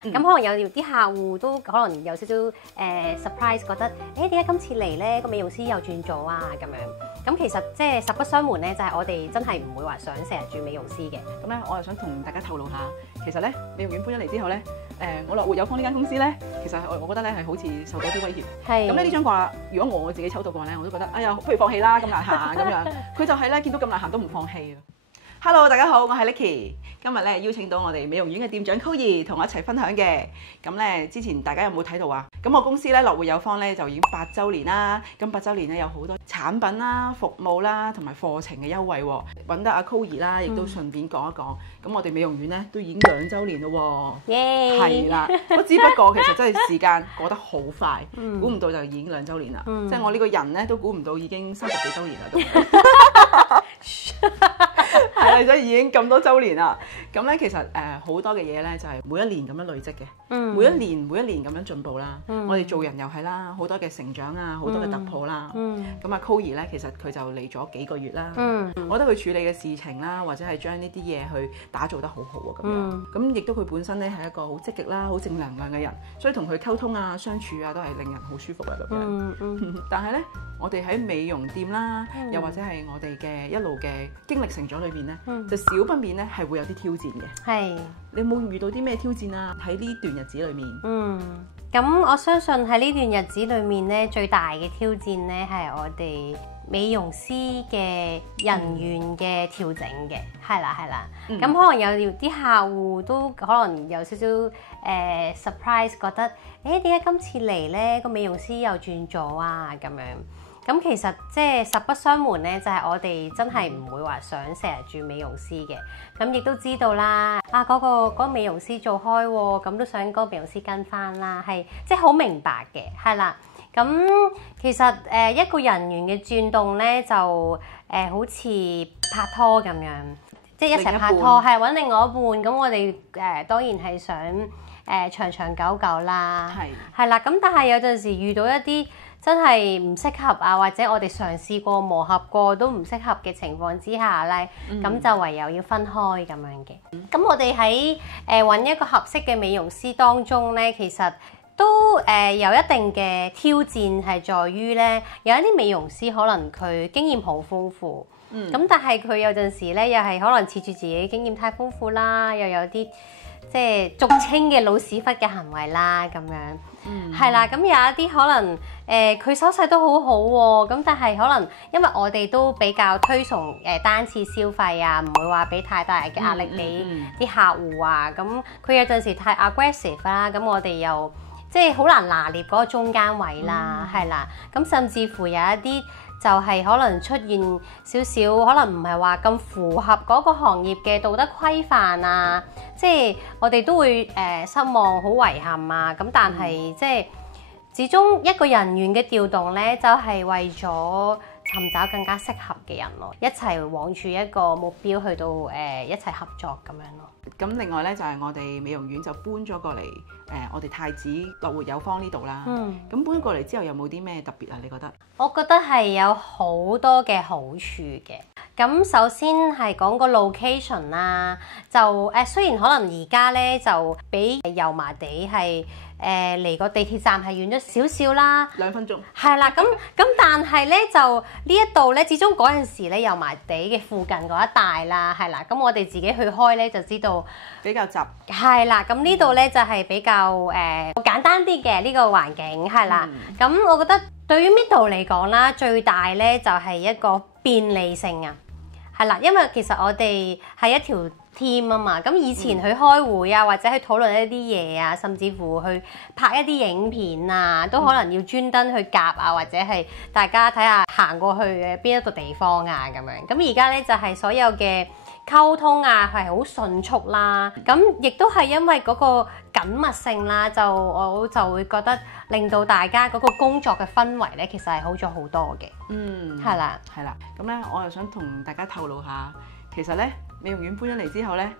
咁可能有啲客戶都可能有少少surprise， 覺得點解今次嚟咧個美容師又轉咗啊咁樣。咁其實即係實不相瞞咧，就係我哋真係唔會話想成日轉美容師嘅。咁咧，我又想同大家透露下，其實咧美容院搬咗嚟之後咧，我樂活有方呢間公司咧，其實我覺得咧係好似受到啲威脅。係。咁咧呢張掛，如果我自己抽到嘅話咧，我都覺得哎呀，不如放棄啦，咁難行咁樣。佢就係咧見到咁難行都唔放棄啊！Hello， 大家好，我係 Licky。今日咧邀請到我哋美容院嘅店長 Coyi 同我一齊分享嘅。咁咧之前大家有冇睇到啊？咁我公司咧樂活有方咧就已經8週年啦。咁8週年咧有好多產品啦、服務啦同埋課程嘅優惠喎。揾得阿 Coyi 啦，亦都順便講一講。咁我哋美容院咧都已經2週年咯喎。耶！係啦，我只不過其實真係時間過得好快，估唔到就已經2週年啦。即係我呢個人咧都估唔到已經30幾週年啦都。係啦，所以已經咁多週年啦。咁咧其實好多嘅嘢咧就係每一年咁樣累積嘅，每一年咁樣進步啦。我哋做人又係啦，好多嘅成長啊，好多嘅突破啦。咁阿 Coyi 咧其實佢就嚟咗幾個月啦。我覺得佢處理嘅事情啦，或者係將呢啲嘢去打造得好好啊咁樣。咁亦都佢本身咧係一個好積極啦、好正能量嘅人，所以同佢溝通啊、相處啊都係令人好舒服啊咁樣。但係咧，我哋喺美容店啦，又或者係我哋嘅一路嘅經歷成長裏邊咧，就少不免咧係會有啲挑戰嘅。係。你有冇遇到啲咩挑戰啊？喺呢段日子裏面。咁我相信喺呢段日子裏面咧，最大嘅挑戰咧係我哋美容師嘅人員嘅調整嘅，係啦。咁可能有啲客戶都可能有少少surprise， 覺得點解今次嚟咧個美容師又轉咗啊咁樣。咁其實即係實不相瞞咧，就係我哋真係唔會話想成日轉美容師嘅。咁亦都知道啦，嗰個美容師做開喎，咁都想嗰個美容師跟翻啦，係即係好明白嘅，係啦。咁其實一個人員嘅轉動咧，就好似拍拖咁樣，即係一齊拍拖，係揾另外一半。咁我哋當然係想長長久久啦，係啦。咁但係有陣時遇到一啲真係唔適合啊，或者我哋嘗試過磨合過都唔適合嘅情況之下咧，咁就唯有要分開咁樣嘅。咁我哋喺揾一個合適嘅美容師當中咧，其實都有一定嘅挑戰，係在於咧，有一啲美容師可能佢經驗好豐富，咁但係佢有陣時咧又係可能恃住自己經驗太豐富啦，又有啲即係俗稱嘅老屎忽嘅行為啦咁樣，係啦。咁有一啲可能佢手勢都好好喎，咁但係可能因為我哋都比較推崇單次消費啊，唔會話俾太大嘅壓力俾啲客戶啊。咁佢有陣時太 aggressive 啦，咁我哋又即係好難拿捏嗰個中間位啦，係啦。咁甚至乎有一啲就係可能出現少少，可能唔係話咁符合嗰個行業嘅道德規範啊，即係我哋都會失望、好遺憾啊。咁但係即係始終一個人員嘅調動咧，就係為咗尋找更加適合嘅人咯，一齊往住一個目標去到一齊合作咁樣咯。咁另外咧就係我哋美容院就搬咗過嚟我哋太子樂活有方呢度啦。咁搬過嚟之後有冇啲咩特別啊？你覺得？我覺得係有好多嘅好處嘅。咁首先係講個 location 啦，就雖然可能而家咧就比油麻地係離個地鐵站係遠咗少少啦，2分鐘。係啦，咁但係咧就呢一度咧，始終嗰陣時咧油麻地嘅附近嗰一帶啦，係啦，咁我哋自己去開咧就知道比較雜。係啦，咁呢度咧就係比較簡單啲嘅呢個環境，係啦。咁我覺得對於 Middle 嚟講啦，最大咧就係一個便利性啊，係啦，因為其實我哋係一條 team 啊嘛，咁以前去開會啊，或者去討論一啲嘢啊，甚至乎去拍一啲影片啊，都可能要專登去夾啊，或者係大家睇下行過去嘅邊一個地方啊咁樣。咁而家咧就係所有嘅溝通啊係好迅速啦，咁亦都係因為嗰個緊密性啦，我就會覺得令到大家嗰個工作嘅氛圍咧，其實係好咗好多嘅。係啦。咁咧我又想同大家透露下，其實咧美容院搬咗嚟之後咧，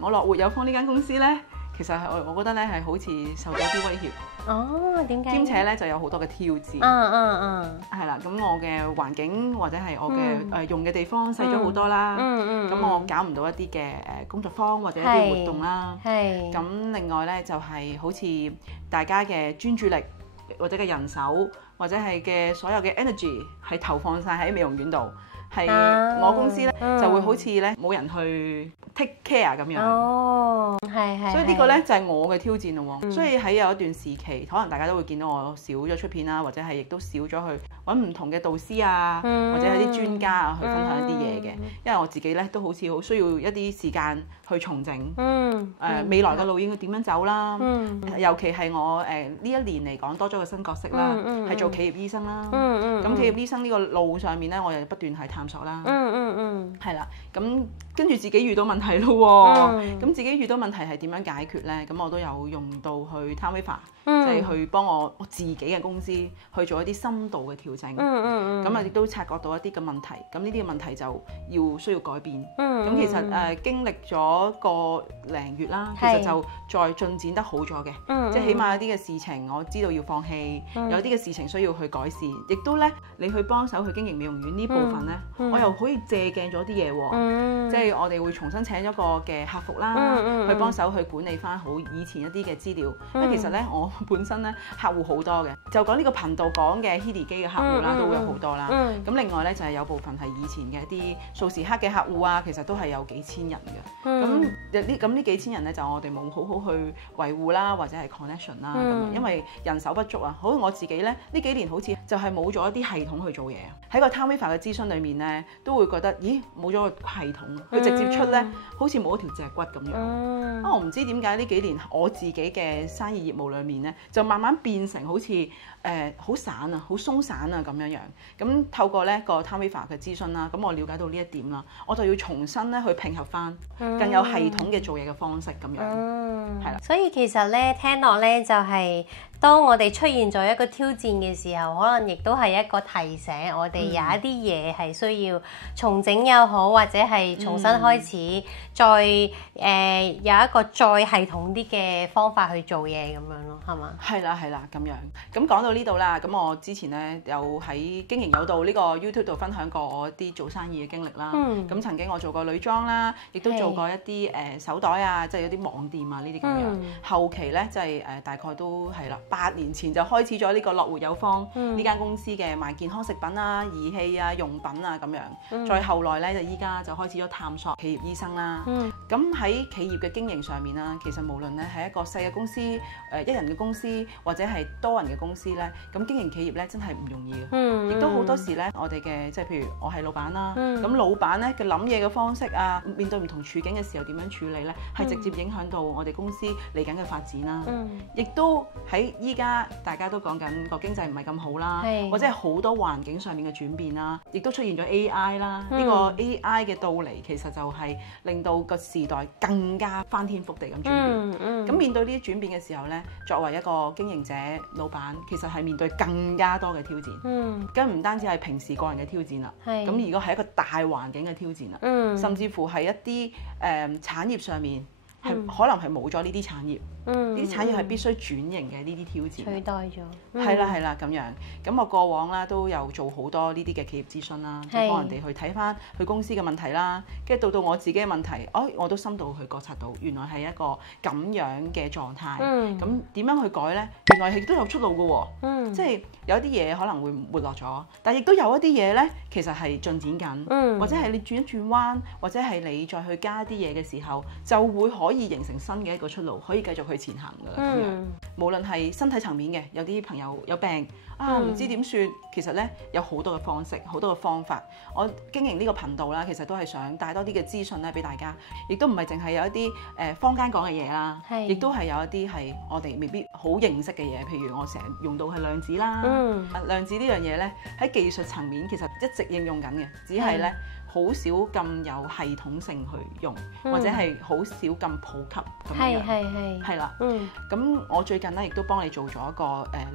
我樂活有方呢間公司咧，其實我覺得咧係好似受到啲威脅。哦，點解？兼且咧就有好多嘅挑戰。係啦，咁我嘅環境或者係我嘅用嘅地方細咗好多啦。咁我搞唔到一啲嘅工作坊或者一啲活動啦。咁另外咧就係好似大家嘅專注力或者嘅人手或者係嘅所有嘅 energy 係投放晒喺美容院度。係我公司咧就會好似咧冇人去 take care 咁樣。哦，係。所以呢個咧就係我嘅挑戰咯。所以喺有一段時期，可能大家都會見到我少咗出片啦，或者係亦都少咗去揾唔同嘅導師啊，或者係啲專家啊去分享一啲嘢嘅。因為我自己咧都好似好需要一啲時間去重整。未來嘅路應該點樣走啦？尤其係我呢一年嚟講多咗個新角色啦，係做企業醫生啦。咁企業醫生呢個路上面咧，我又不斷係探索啦。係啦，咁跟住自己遇到問題咯喎。咁自己遇到問題係點樣解決咧？咁我都有用到去 TimeWaver，即係去幫我自己嘅公司去做一啲深度嘅調整。咁啊亦都察覺到一啲嘅問題。咁呢啲嘅問題就需要改變。咁其實經歷咗個零月啦，其實就再進展得好咗嘅。即係起碼有啲嘅事情我知道要放棄，有啲嘅事情需要去改善。亦都咧，你去幫手去經營美容院呢部分咧，我又可以借鏡咗啲嘢喎。即係我哋會重新請咗個嘅客服啦，去幫手去管理翻好以前一啲嘅資料。因為其實咧，我本身咧客戶好多嘅，就講呢個頻道講嘅 Hedi 機嘅客戶啦，都會有好多啦。咁另外咧就係有部分係以前嘅一啲數時刻嘅客戶啊，其實都係有幾千人嘅。咁呢幾千人咧就我哋冇好好去維護啦，或者係 connection 啦，因為人手不足啊。好似我自己咧呢幾年好似就係冇咗一啲系統去做嘢。喺個 TimeWaver 嘅諮詢裏面咧，都會覺得咦冇咗個系統，佢直接出咧好似冇一條脊骨咁樣。我唔知點解呢幾年我自己嘅生意業務裏面咧，就慢慢變成好似好散啊、好鬆散啊咁樣樣。咁透過咧個 TimeWaver 嘅諮詢啦，咁我了解到呢一點啦，我就要重新咧去拼合翻更有系統嘅做嘢嘅方式咁樣。係啦。所以其實咧聽落咧就係當我哋出現咗一個挑戰嘅時候，可能亦都係一個提醒我哋有一啲嘢係需要重整又好，或者係重新開始，再有一個再系統啲嘅方法去做嘢咁樣咯，係嘛？係啦咁樣。咁講到呢度啦，咁我之前咧有喺經營有道呢個 YouTube 度分享過我一啲做生意嘅經歷啦。咁曾經我做過女裝啦，亦都做過一啲手袋啊，即係有啲網店啊呢啲咁樣。後期咧即係大概都係啦，8年前就開始咗呢個樂活有方呢間公司嘅賣健康食品啊、儀器啊、用品啊咁樣。再後來咧就依家就開始咗探索企業醫生啦。咁喺企業嘅經營上面啦，其實無論咧係一個細嘅公司、一人嘅公司或者係多人嘅公司咧，咁經營企業咧真係唔容易嘅。亦都好多時咧，我哋嘅即係譬如我係老闆啦，咁老闆咧嘅諗嘢嘅方式啊，面對唔同處境嘅時候點樣處理咧，係直接影響到我哋公司嚟緊嘅發展啦。亦都喺依家大家都講緊個經濟唔係咁好啦，或者係好多環境上面嘅轉變啦，亦都出現咗 AI 啦。呢個 AI 嘅到嚟其實就係令到個時代更加翻天覆地咁轉變。咁面對呢啲轉變嘅時候咧，作為一個經營者、老闆，其實係面對更加多嘅挑戰。咁唔單止係平時個人嘅挑戰啦，咁如果係一個大環境嘅挑戰啦，甚至乎係一啲產業上面係可能係冇咗呢啲產業。呢啲產業係必須轉型嘅呢啲挑戰，取代咗。係啦咁樣。咁我過往啦都有做好多呢啲嘅企業諮詢啦，即係幫人哋去睇翻佢公司嘅問題啦。跟住到我自己嘅問題，我都深度去覺察到，原來係一個咁樣嘅狀態。咁點樣去改呢？原來亦都有出路嘅喎。即係有啲嘢可能會沒落咗，但亦都有一啲嘢呢，其實係進展緊，或者係你轉一轉彎，或者係你再去加啲嘢嘅時候，就會可以形成新嘅一個出路，可以繼續去前行㗎啦。咁樣無論係身體層面嘅，有啲朋友有病唔知點算，其實咧有好多嘅方式，好多嘅方法。我經營呢個頻道啦，其實都係想帶多啲嘅資訊咧俾大家，亦都唔係淨係有一啲坊間講嘅嘢啦，亦都係有一啲係我哋未必好認識嘅嘢。譬如我成日用到係量子啦，量子呢樣嘢咧喺技術層面其實一直應用緊嘅，只係咧好少咁有系統性去用，或者係好少咁普及咁樣。係啦。咁我最近咧亦都幫你做咗一個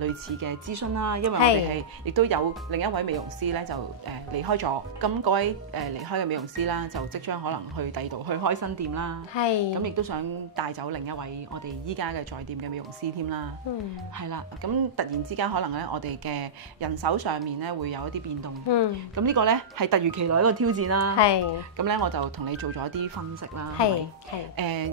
類似嘅諮詢啦，因為我哋係亦都有另一位美容師咧就離開咗，咁嗰位離開嘅美容師啦，就即將可能去第二度去開新店啦。咁亦都想帶走另一位我哋依家嘅在店嘅美容師添啦。係啦，咁突然之間可能咧我哋嘅人手上面咧會有一啲變動。咁呢個咧係突如其來一個挑戰啦。咁咧我就同你做咗一啲分析啦。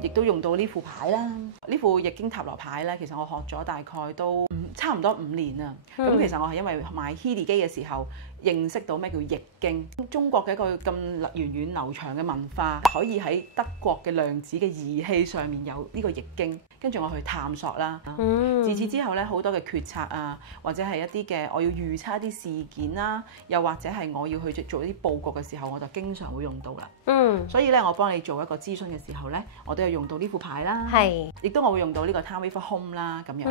亦都用到呢副牌啦，呢副易經塔羅牌咧，其實我學咗大概都差唔多5年啦。咁其實我係因為買 Healy 機嘅時候認識到咩叫易經，中國嘅一個咁源遠流長嘅文化，可以喺德國嘅量子嘅儀器上面有呢個易經，跟住我去探索啦。自此之後咧，好多嘅決策啊，或者係一啲嘅我要預測一啲事件啦，又或者係我要去做一啲佈局嘅時候，我就經常會用到啦。所以咧，我幫你做一個諮詢嘅時候咧，我都有用到呢副牌啦，亦都我會用到呢個 Time Waver Home 啦咁樣。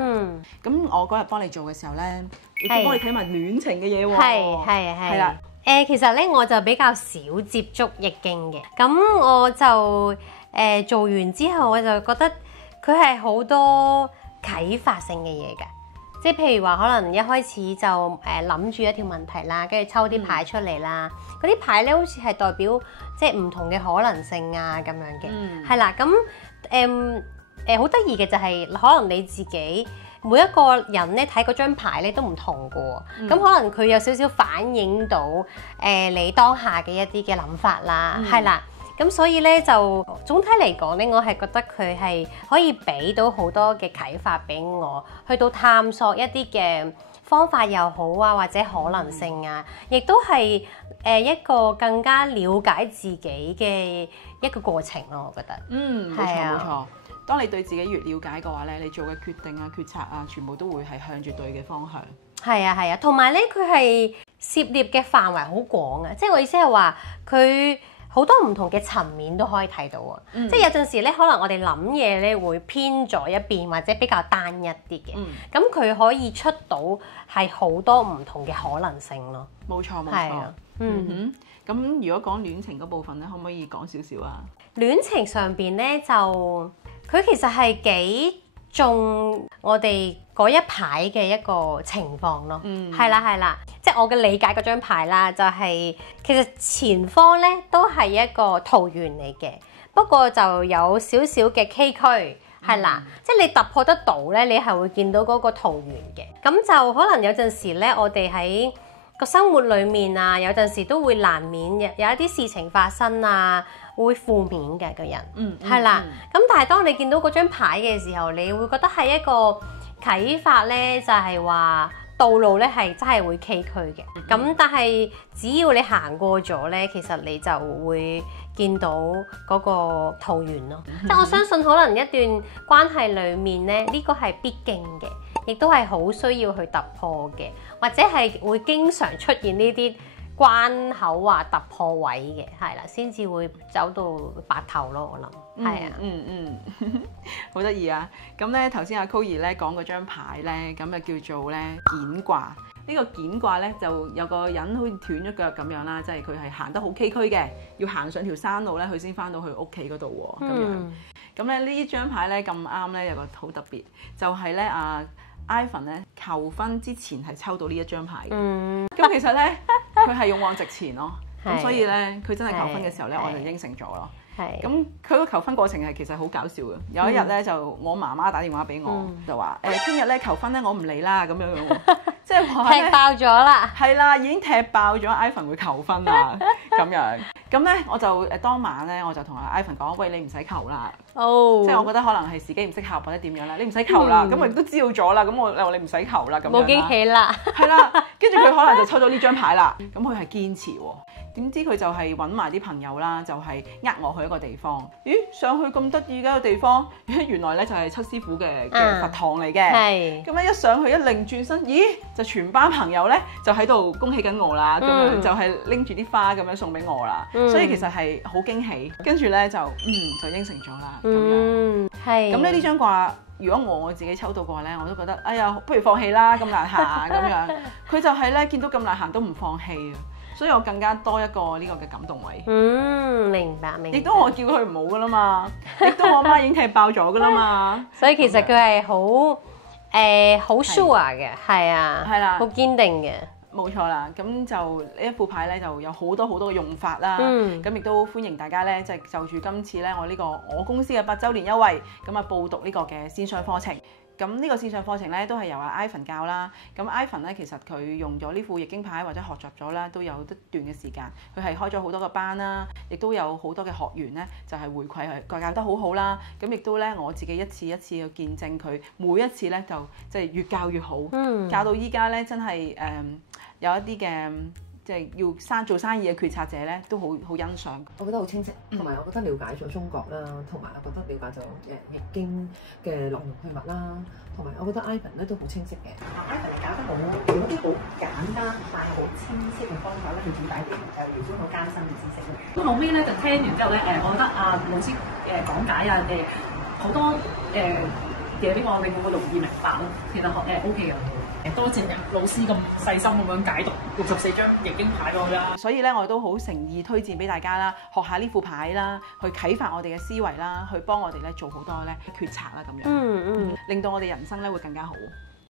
咁我嗰日幫你做嘅時候咧，亦都幫你睇埋戀情嘅嘢喎。係啦。其實咧我就比較少接觸易經嘅，咁我就做完之後，我就覺得佢係好多啟發性嘅嘢㗎。即係譬如話，可能一開始就諗住一條問題啦，跟住抽啲牌出嚟啦。嗰啲牌咧好似係代表即係唔同嘅可能性啊咁樣嘅，係啦。咁好得意嘅就係可能你自己每一個人咧睇嗰張牌咧都唔同嘅喎，咁可能佢有少少反映到你當下嘅一啲嘅諗法啦，係啦。咁所以咧就總體嚟講咧，我係覺得佢係可以俾到好多嘅啟發俾我，去到探索一啲嘅方法又好啊，或者可能性啊，亦都係一個更加了解自己嘅一個過程咯，我覺得。冇錯冇錯。當你對自己越了解嘅話咧，你做嘅決定啊、決策啊，全部都會係向住對嘅方向。係啊，同埋咧佢係涉獵嘅範圍好廣啊，即係我意思係話佢好多唔同嘅層面都可以睇到啊！即係有陣時咧，可能我哋諗嘢咧會偏咗一邊，或者比較單一啲嘅。咁佢可以出到係好多唔同嘅可能性咯。冇錯。咁如果講戀情嗰部分咧，可唔可以講少少啊？戀情上邊咧就佢其實係幾中我哋嗰一排嘅一個情況咯。係啦。即係我嘅理解嗰張牌啦，就係其實前方咧都係一個桃園嚟嘅，不過就有少少嘅崎嶇，係啦。即係你突破得到咧，你係會見到嗰個桃園嘅。咁就可能有陣時咧，我哋喺個生活裡面啊，有陣時都會難免有一啲事情發生啊，會負面嘅個人，係啦。咁但係當你見到嗰張牌嘅時候，你會覺得係一個啟發咧，就係話道路咧係真係會崎嶇嘅。咁但係只要你行過咗咧，其實你就會見到嗰個桃園咯。即係我相信可能一段關係裡面咧，呢個係必經嘅，亦都係好需要去突破嘅，或者係會經常出現呢啲關口啊突破位嘅，係啦，先至會走到白頭咯。我諗係啊，好得意啊！咁咧頭先阿 Chloe 咧講嗰張牌咧，咁就叫做咧蹇卦。呢個蹇卦咧就有個人好似斷咗腳咁樣啦，即係佢係行得好崎嶇嘅，要行上條山路咧，佢先翻到去屋企嗰度喎。咁樣咁咧呢張牌咧咁啱咧有個好特別，就係咧Ivan 咧求婚之前係抽到呢一張牌嘅。咁其實咧佢係勇往直前咯。咁所以咧佢真係求婚嘅時候咧，我就應承咗咯。咁佢個求婚過程係其實好搞笑嘅。有一日咧就我媽媽打電話俾我，就話聽日咧求婚咧我唔嚟啦咁樣樣喎。即係話踢爆咗啦。係啦，已經踢爆咗 Ivan 會求婚啦咁樣。咁咧我就當晚咧我就同阿 Ivan 講：喂，你唔使求啦。即係我覺得可能係時機唔適合或者點樣啦，你唔使求啦。咁我亦都知道咗啦。咁我話你唔使求啦。咁冇驚喜啦。係啦，跟住佢可能就抽咗呢張牌啦。咁佢係堅持喎。點知佢就係揾埋啲朋友啦，就係我去一個地方。咦，上去咁得意嘅一個地方，原來咧就係七師傅嘅佛堂嚟嘅。咁咧一上去一擰轉身，咦，就全班朋友咧就喺度恭喜緊我啦，咁樣就係拎住啲花咁樣送俾我啦。所以其實係好驚喜。跟住咧就應承咗啦。咁樣咁咧呢張卦，如果我自己抽到嘅話咧，我都覺得哎呀，不如放棄啦，咁難行咁樣。佢就係咧見到咁難行都唔放棄啊。所以我更加多一個呢個嘅感動位。明白。亦都我叫佢唔好噶啦嘛，亦都我媽已經踢爆咗噶啦嘛。所以其實佢係好 sure 嘅，係啊，係啦，好堅定嘅。冇錯啦，咁就呢一副牌咧就有好多嘅用法啦，咁亦都歡迎大家咧，即係就住今次咧我公司嘅8週年優惠，咁啊報讀呢個嘅線上課程。咁呢個線上課程咧都係由阿 Ivan 教啦。咁 Ivan 咧其實佢用咗呢副易經牌或者學習咗啦，都有一段嘅時間。佢係開咗好多個班啦，亦都有好多嘅學員咧就係回饋佢教得好好啦。咁亦都咧我自己一次一次去見證佢每一次咧就即係越教越好，教到依家咧真係有一啲嘅即係要做生意嘅決策者咧都好欣賞。我覺得好清晰，同埋我覺得了解咗中國啦，同埋我覺得了解咗易經嘅來龍去脈啦，同埋我覺得 Ivan 咧都好清晰嘅。Ivan 係搞得好，用一啲好簡單但係好清晰嘅方法咧去表達啲原本好艱辛嘅知識嘅。咁後尾咧就聽完之後咧，我覺得老師講解啊好多嘅呢個令我容易明白咯。其實OK 嘅。多謝老師咁細心咁樣解讀64張易經牌俾我啦。所以咧，我都好誠意推薦俾大家啦，學下呢副牌啦，去啟發我哋嘅思維啦，去幫我哋咧做好多咧決策啦咁樣，令到我哋人生咧會更加好。